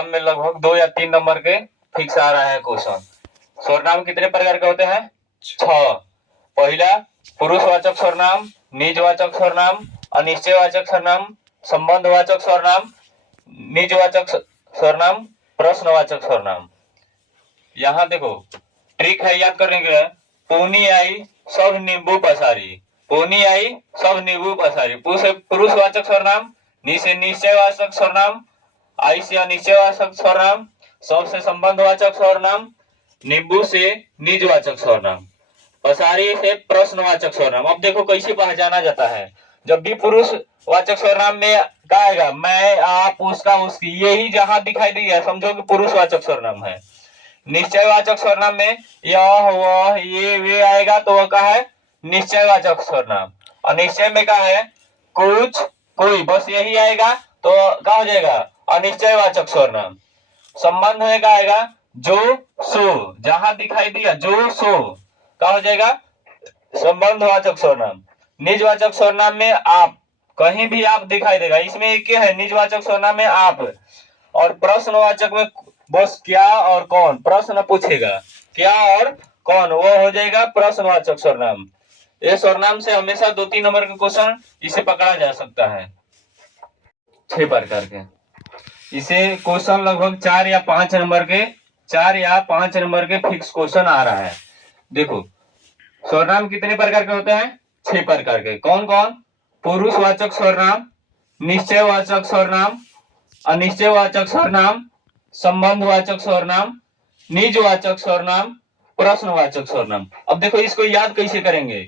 Exam में लगभग 2 या 3 नंबर के फिक्स आ रहा है क्वेश्चन। सर्वनाम कितने प्रकार के होते हैं? 6। पहला पुरुषवाचक सर्वनाम, निजवाचक सर्वनाम, अनिश्चयवाचक सर्वनाम, संबंधवाचक सर्वनाम, निजवाचक सर्वनाम, प्रश्नवाचक सर्वनाम। यहाँ देखो ट्रिक है याद करने के लिए। पोनी आई सब नींबू पसारी, पोनी आई सब नींबू पसारी। पु से पुरुषवाचक सर्वनाम, नि से निश्चयवाचक सर्वनाम, आई से अनिश्चयवाचक सर्वनाम, सब से संबंधवाचक सर्वनाम, नींबू से निजवाचक सर्वनाम, पसारी से प्रश्नवाचक सर्वनाम। अब देखो कैसे पहचाना जाता है। जब भी पुरुषवाचक सर्वनाम में क्या आएगा? मैं, आप, उसका, उसकी, यही जहां दिखाई दिया समझो कि पुरुषवाचक सर्वनाम है। निश्चयवाचक सर्वनाम में यह, वह, ये, वे आएगा तो वह क्या है? निश्चयवाचक सर्वनाम। और निश्चय में क्या है? कुछ, कोई, बस यही आएगा तो क्या हो जाएगा? अनिश्चयवाचक सर्वनाम। संबंध में क्या आएगा? जो, सो, जहां दिखाई दिया जो, सो, क्या हो जाएगा? संबंधवाचक सर्वनाम। निजवाचक सर्वनाम में आप, कहीं भी आप दिखाई देगा। इसमें एक क्या है? निजवाचक सर्वनाम में आप। और प्रश्नवाचक में बस क्या और कौन, प्रश्न पूछेगा क्या और कौन, वो हो जाएगा प्रश्नवाचक सर्वनाम। ये सर्वनाम से हमेशा 2-3 नंबर के क्वेश्चन इसे पकड़ा जा सकता है। 6 प्रकार के इसे क्वेश्चन लगभग 4 या 5 नंबर के फिक्स क्वेश्चन आ रहा है। देखो सर्वनाम कितने प्रकार के होते हैं? 6 प्रकार के। कौन कौन? पुरुषवाचक सर्वनाम, निश्चयवाचक सर्वनाम, अनिश्चयवाचक सर्वनाम, संबंधवाचक सर्वनाम, निजवाचक सर्वनाम, प्रश्नवाचक सर्वनाम। अब देखो इसको याद कैसे करेंगे।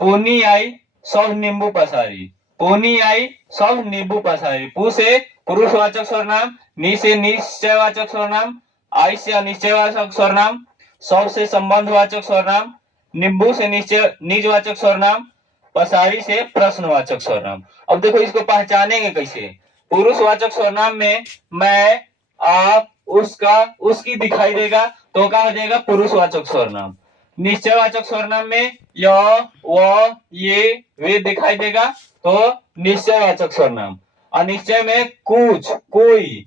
पोनी आई सब नींबू पसारी, पोनी आई सब नींबू पसारी। पु से पुरुषवाचक सर्वनाम, नि से निश्चयवाचक सर्वनाम, आई से अनिश्चयवाचक सर्वनाम, सब से संबंधवाचक सर्वनाम, नींबू से निजवाचक सर्वनाम, पसारी से प्रश्नवाचक सर्वनाम। अब देखो इसको पहचानेंगे कैसे। पुरुषवाचक सर्वनाम में मैं, आप, उसका, उसकी दिखाई देगा तो क्या हो जाएगा? पुरुषवाचक सर्वनाम। निश्चयवाचक सर्वनाम में यह, वह, ये, वे दिखाई देगा तो निश्चयवाचक सर्वनाम। अनिश्चय में कुछ, कोई,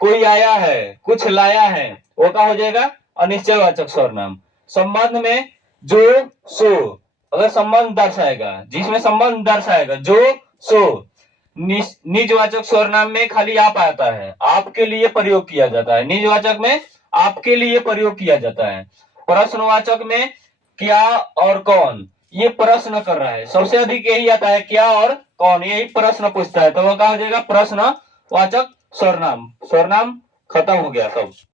कोई आया है, कुछ लाया है, वो क्या हो जाएगा? अनिश्चयवाचक सर्वनाम। संबंध में जो, सो, अगर संबंध दर्शाएगा, जिसमें संबंध दर्शाएगा जो, सो। निजवाचक सर्वनाम में खाली आप आता है, आपके लिए प्रयोग किया जाता है। निजवाचक में आपके लिए प्रयोग किया जाता है। प्रश्नवाचक में क्या और कौन, ये प्रश्न कर रहा है, सबसे अधिक यही आता है, क्या और कौन, यही प्रश्न पूछता है तो वो क्या हो जाएगा? प्रश्नवाचक सर्वनाम। सर्वनाम खत्म हो गया सब।